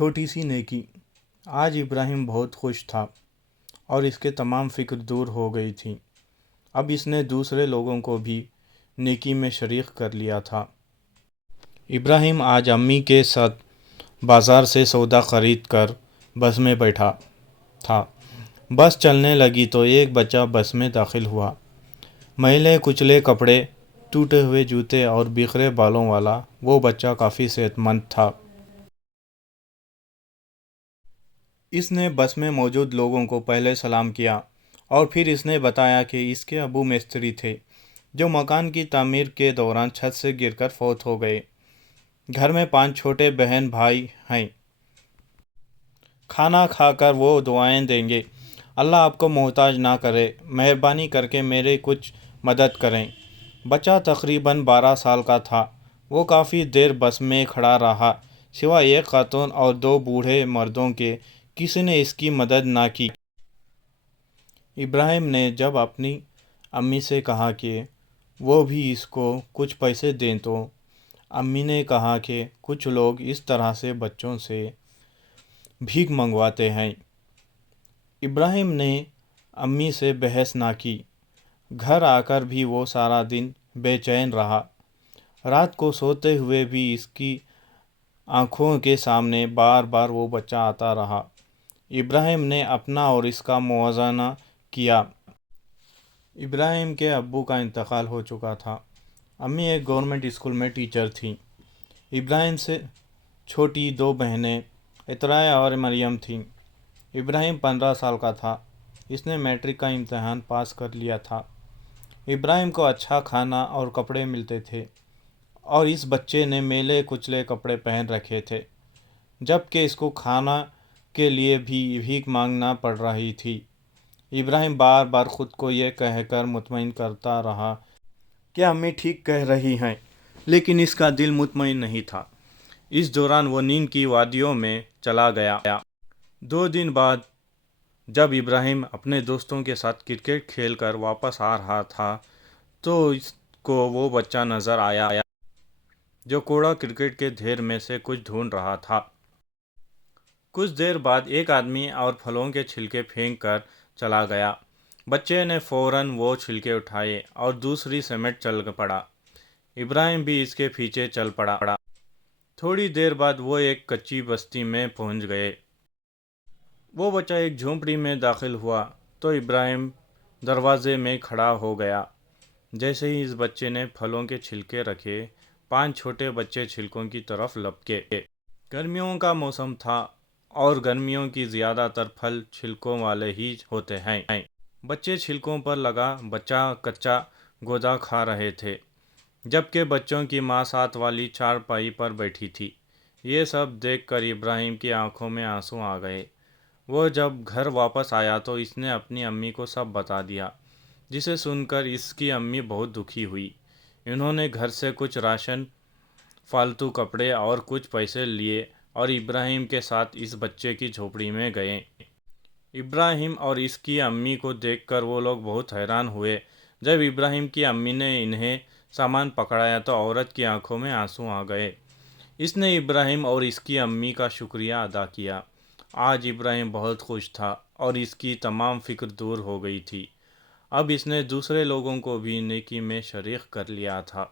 چھوٹی سی نیکی۔ آج ابراہیم بہت خوش تھا اور اس کے تمام فکر دور ہو گئی تھی۔ اب اس نے دوسرے لوگوں کو بھی نیکی میں شریک کر لیا تھا۔ ابراہیم آج امی کے ساتھ بازار سے سودا خرید کر بس میں بیٹھا تھا۔ بس چلنے لگی تو ایک بچہ بس میں داخل ہوا۔ میلے کچلے کپڑے، ٹوٹے ہوئے جوتے اور بکھرے بالوں والا وہ بچہ کافی صحت مند تھا۔ اس نے بس میں موجود لوگوں کو پہلے سلام کیا اور پھر اس نے بتایا کہ اس کے ابو مستری تھے جو مکان کی تعمیر کے دوران چھت سے گر کر فوت ہو گئے۔ گھر میں 5 چھوٹے بہن بھائی ہیں۔ کھانا کھا کر وہ دعائیں دیں گے، اللہ آپ کو محتاج نہ کرے، مہربانی کر کے میرے کچھ مدد کریں۔ بچہ تقریباً 12 سال کا تھا۔ وہ کافی دیر بس میں کھڑا رہا، سوائے ایک خاتون اور 2 بوڑھے مردوں کے کسی نے اس کی مدد نہ کی۔ ابراہیم نے جب اپنی امی سے کہا کہ وہ بھی اس کو کچھ پیسے دیں تو امی نے کہا کہ کچھ لوگ اس طرح سے بچوں سے بھیک منگواتے ہیں۔ ابراہیم نے امی سے بحث نہ کی۔ گھر آ کر بھی وہ سارا دن بے چین رہا۔ رات کو سوتے ہوئے بھی اس کی آنکھوں کے سامنے بار بار وہ بچہ آتا رہا۔ ابراہیم نے اپنا اور اس کا موازنہ کیا۔ ابراہیم کے ابو کا انتقال ہو چکا تھا۔ امی ایک گورنمنٹ اسکول میں ٹیچر تھیں۔ ابراہیم سے چھوٹی 2 بہنیں اطراء اور مریم تھیں۔ ابراہیم 15 سال کا تھا۔ اس نے میٹرک کا امتحان پاس کر لیا تھا۔ ابراہیم کو اچھا کھانا اور کپڑے ملتے تھے اور اس بچے نے میلے کچلے کپڑے پہن رکھے تھے، جبکہ اس کو کھانا کے لیے بھی بھیک مانگنا پڑ رہی تھی۔ ابراہیم بار بار خود کو یہ کہہ کر مطمئن کرتا رہا کہ امی ٹھیک کہہ رہی ہیں، لیکن اس کا دل مطمئن نہیں تھا۔ اس دوران وہ نیند کی وادیوں میں چلا گیا۔ 2 دن بعد جب ابراہیم اپنے دوستوں کے ساتھ کرکٹ کھیل کر واپس آ رہا تھا تو اس کو وہ بچہ نظر آیا جو کوڑا کرکٹ کے ڈھیر میں سے کچھ ڈھونڈ رہا تھا۔ کچھ دیر بعد ایک آدمی اور پھلوں کے چھلکے پھینک کر چلا گیا۔ بچے نے فوراً وہ چھلکے اٹھائے اور دوسری سمیٹ چل پڑا۔ ابراہیم بھی اس کے پیچھے چل پڑا۔ تھوڑی دیر بعد وہ ایک کچی بستی میں پہنچ گئے۔ وہ بچہ ایک جھونپڑی میں داخل ہوا تو ابراہیم دروازے میں کھڑا ہو گیا۔ جیسے ہی اس بچے نے پھلوں کے چھلکے رکھے، 5 چھوٹے بچے چھلکوں کی طرف لپکے۔ گرمیوں کا موسم تھا اور گرمیوں کی زیادہ تر پھل چھلکوں والے ہی ہوتے ہیں۔ بچے چھلکوں پر لگا کچا گودا کھا رہے تھے، جبکہ بچوں کی ماں ساتھ والی چارپائی پر بیٹھی تھی۔ یہ سب دیکھ کر ابراہیم کی آنکھوں میں آنسو آ گئے۔ وہ جب گھر واپس آیا تو اس نے اپنی امی کو سب بتا دیا، جسے سن کر اس کی امی بہت دکھی ہوئی۔ انہوں نے گھر سے کچھ راشن، فالتو کپڑے اور کچھ پیسے لیے اور ابراہیم کے ساتھ اس بچے کی جھونپڑی میں گئے۔ ابراہیم اور اس کی امی کو دیکھ کر وہ لوگ بہت حیران ہوئے۔ جب ابراہیم کی امی نے انہیں سامان پکڑایا تو عورت کی آنکھوں میں آنسو آ گئے۔ اس نے ابراہیم اور اس کی امی کا شکریہ ادا کیا۔ آج ابراہیم بہت خوش تھا اور اس کی تمام فکر دور ہو گئی تھی۔ اب اس نے دوسرے لوگوں کو بھی نیکی میں شریک کر لیا تھا۔